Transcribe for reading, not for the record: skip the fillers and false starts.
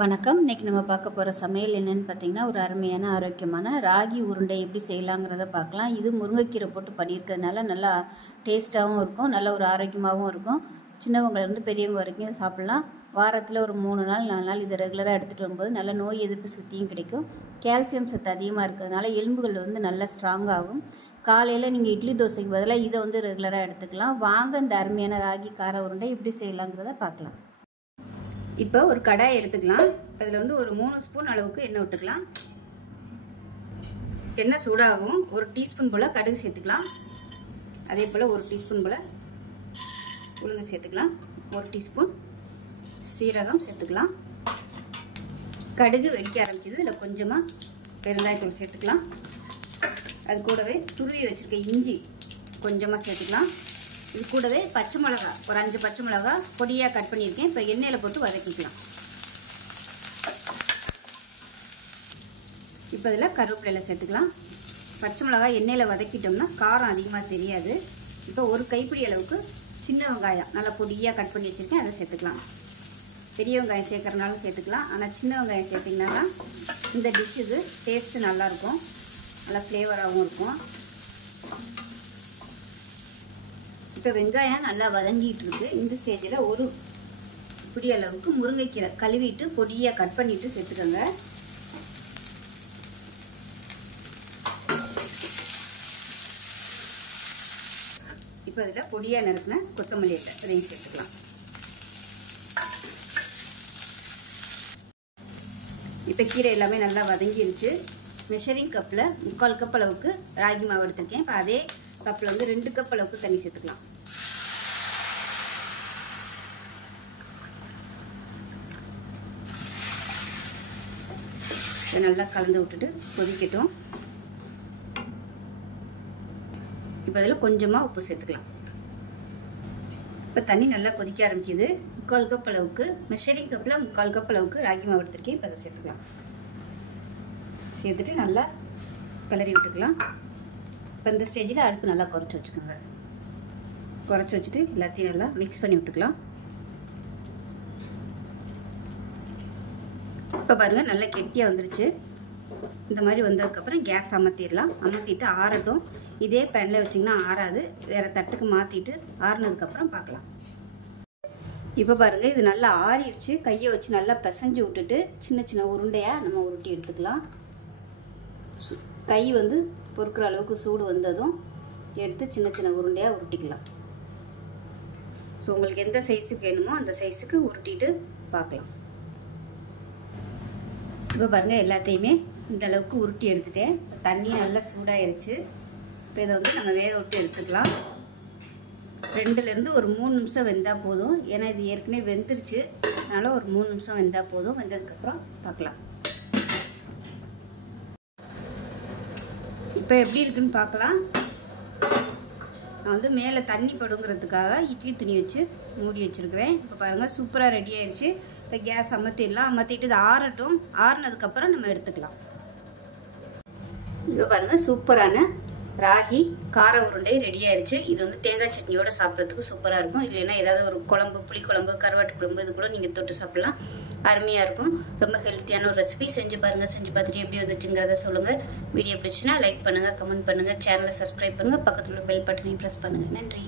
வணக்கம். இன்னைக்கு நம்ம பார்க்க போகிற சமையல் என்னென்னு பார்த்தீங்கன்னா, ஒரு அருமையான ஆரோக்கியமான ராகி உருண்டை எப்படி செய்யலாங்கிறத பார்க்கலாம். இது முருங்கைக்கீரை போட்டு பண்ணியிருக்கிறதுனால நல்லா டேஸ்ட்டாகவும் இருக்கும், நல்ல ஒரு ஆரோக்கியமாகவும் இருக்கும். சின்னவங்கலேருந்து பெரியவங்க வரைக்கும் சாப்பிட்லாம். வாரத்தில் ஒரு 3 நாள் 4 நாள் இதை ரெகுலராக எடுத்துகிட்டு வரும்போது நல்ல நோய் எதிர்ப்பு சக்தியும் கிடைக்கும். கால்சியம் சத்து அதிகமாக இருக்கிறதுனால எலும்புகள் நல்லா ஸ்ட்ராங்காகும். காலையில் நீங்கள் இட்லி தோசைக்கு பதிலாக இதை ரெகுலராக எடுத்துக்கலாம். வாங்க இந்த அருமையான ராகி கார உருண்டை எப்படி செய்யலாங்கிறத பார்க்கலாம். இப்போ ஒரு கடாய் எடுத்துக்கலாம். அதில் ஒரு 3 ஸ்பூன் அளவுக்கு எண்ணெய் விட்டுக்கலாம். எண்ணெய் சூடாகும். 1 டீஸ்பூன் போல் கடுகு சேர்த்துக்கலாம். அதே போல் 1 டீஸ்பூன் போல் உளுந்து சேர்த்துக்கலாம். 1 டீஸ்பூன் சீரகம் சேர்த்துக்கலாம். கடுகு வெடிக்க ஆரம்பிக்குது. இதில் கொஞ்சமாக பெருங்காயத்தூள் சேர்த்துக்கலாம். அது கூடவே துருவி வச்சுருக்க இஞ்சி கொஞ்சமாக சேர்த்துக்கலாம். இது கூடவே பச்சை மிளகா ஒரு 5 பச்சை மிளகா பொடியாக கட் பண்ணியிருக்கேன். இப்போ எண்ணெயில் போட்டு வதக்கிக்கலாம். இப்போ இதில் கருவேப்பிலையில் சேர்த்துக்கலாம். பச்சை மிளகா எண்ணெயில் வதக்கிட்டோம்னா காரம் அதிகமாக தெரியாது. இப்போ ஒரு கைப்பிடி அளவுக்கு சின்ன வெங்காயம் நல்லா பொடியாக கட் பண்ணி வச்சுருக்கேன், அதை சேர்த்துக்கலாம். பெரிய வெங்காயம் சேர்க்குறனாலும் சேர்த்துக்கலாம். ஆனால் சின்ன வெங்காயம் சேர்த்திங்கன்னா இந்த டிஷ்ஷுக்கு டேஸ்ட்டு நல்லாயிருக்கும், நல்லா ஃப்ளேவராகவும் இருக்கும். இப்போ வெங்காயம் நல்லா வதங்கிட்டு இருக்கு. இந்த ஸ்டேஜில் ஒரு பிடி அளவுக்கு முருங்கைக்கீரை கழுவிட்டு பொடியாக கட் பண்ணிட்டு சேர்த்துக்கோங்க. இப்போ இதில் பொடியாக நறுக்கின கொத்தமல்லி அதையும் சேர்த்துக்கலாம். இப்போ கீரை எல்லாமே நல்லா வதங்கிருச்சு. மெஷரிங் கப்பில் 3/4 கப் அளவுக்கு ராகி மாவு எடுத்திருக்கேன். இப்போ அதே கப்பில் 2 கப் அளவுக்கு தண்ணி சேர்த்துக்கலாம். இதை நல்லா கலந்து விட்டுட்டு கொதிக்கட்டும். இப்போ அதில் கொஞ்சமாக உப்பு சேர்த்துக்கலாம். இப்போ தண்ணி நல்லா கொதிக்க ஆரம்பிக்குது. 3/4 கப் அளவுக்கு மெஷரிங் கப்பில் 3/4 கப் அளவுக்கு ராகி மாவு எடுத்திருக்கேன். இப்போ அதை சேர்த்துக்கலாம். சேர்த்துட்டு நல்லா கிளறி விட்டுக்கலாம். இப்போ இந்த ஸ்டேஜில் அடுப்பு நல்லா குறைச்சி வச்சுக்கோங்க. குறைச்சி வச்சுட்டு எல்லாத்தையும் நல்லா மிக்ஸ் பண்ணி விட்டுக்கலாம். இப்போ பாருங்கள் நல்லா கெட்டியாக வந்துருச்சு. இந்த மாதிரி வந்ததுக்கப்புறம் கேஸ் அமர்த்திடலாம். அமர்த்திட்டு ஆறட்டும். இதே பேனில் வச்சிங்கன்னா ஆறாது, வேறு தட்டுக்கு மாற்றிட்டு ஆறுனதுக்கப்புறம் பார்க்கலாம். இப்போ பாருங்கள் இது நல்லா ஆறிடுச்சு. கையை வச்சு நல்லா பிசைஞ்சு விட்டுட்டு சின்ன சின்ன உருண்டையாக நம்ம உருட்டி எடுத்துக்கலாம். கை பொறுக்கிற அளவுக்கு சூடு வந்ததும் எடுத்து சின்ன சின்ன உருண்டையாக உருட்டிக்கலாம். ஸோ உங்களுக்கு எந்த சைஸுக்கு வேணுமோ அந்த சைஸுக்கு உருட்டிட்டு பார்க்கலாம். இப்போ பாருங்கள் எல்லாத்தையுமே இந்த அளவுக்கு உருட்டி எடுத்துட்டேன். தண்ணி நல்லா சூடாயிருச்சு. இப்போ இதை நம்ம வேக விட்டு எடுத்துக்கலாம். 2லேருந்து ஒரு 3 நிமிஷம் வெந்தால் போதும். ஏன்னா இது ஏற்கனவே வெந்துருச்சு, அதனால் ஒரு 3 நிமிஷம் வெந்தால் போதும். வெந்ததுக்கப்புறம் பார்க்கலாம். இப்போ எப்படி இருக்குன்னு பார்க்கலாம். நான் மேலே தண்ணி படுங்கிறதுக்காக இட்லி துணி வச்சு மூடி வச்சுருக்கிறேன். இப்போ பாருங்கள் சூப்பராக ரெடி ஆயிடுச்சு. இப்போ கேஸ் அமர்த்திடலாம். அமர்த்திட்டு இது ஆறட்டும். ஆறுனதுக்கப்புறம் நம்ம எடுத்துக்கலாம். இப்போ பாருங்கள் சூப்பரான ராகி கார உருண்டை ரெடி ஆயிடுச்சு. இது தேங்காய் சட்னியோடு சாப்பிட்றதுக்கு சூப்பராக இருக்கும். இல்லைன்னா ஏதாவது ஒரு குழம்பு, புளிக்குழம்பு, கருவாட்டு குழம்பு இது கூட நீங்கள் தொட்டு சாப்பிட்லாம். அருமையாக இருக்கும். ரொம்ப ஹெல்த்தியான ஒரு ரெசிபி. செஞ்சு பாருங்கள். செஞ்சு பார்த்துட்டு எப்படி வந்துச்சுங்கிறத சொல்லுங்கள். வீடியோ பிடிச்சுன்னா லைக் பண்ணுங்கள், கமெண்ட் பண்ணுங்கள், சேனலை சப்ஸ்கிரைப் பண்ணுங்கள், பக்கத்தில் உள்ள பெல் பட்டனையும் ப்ரெஸ் பண்ணுங்கள். நன்றி.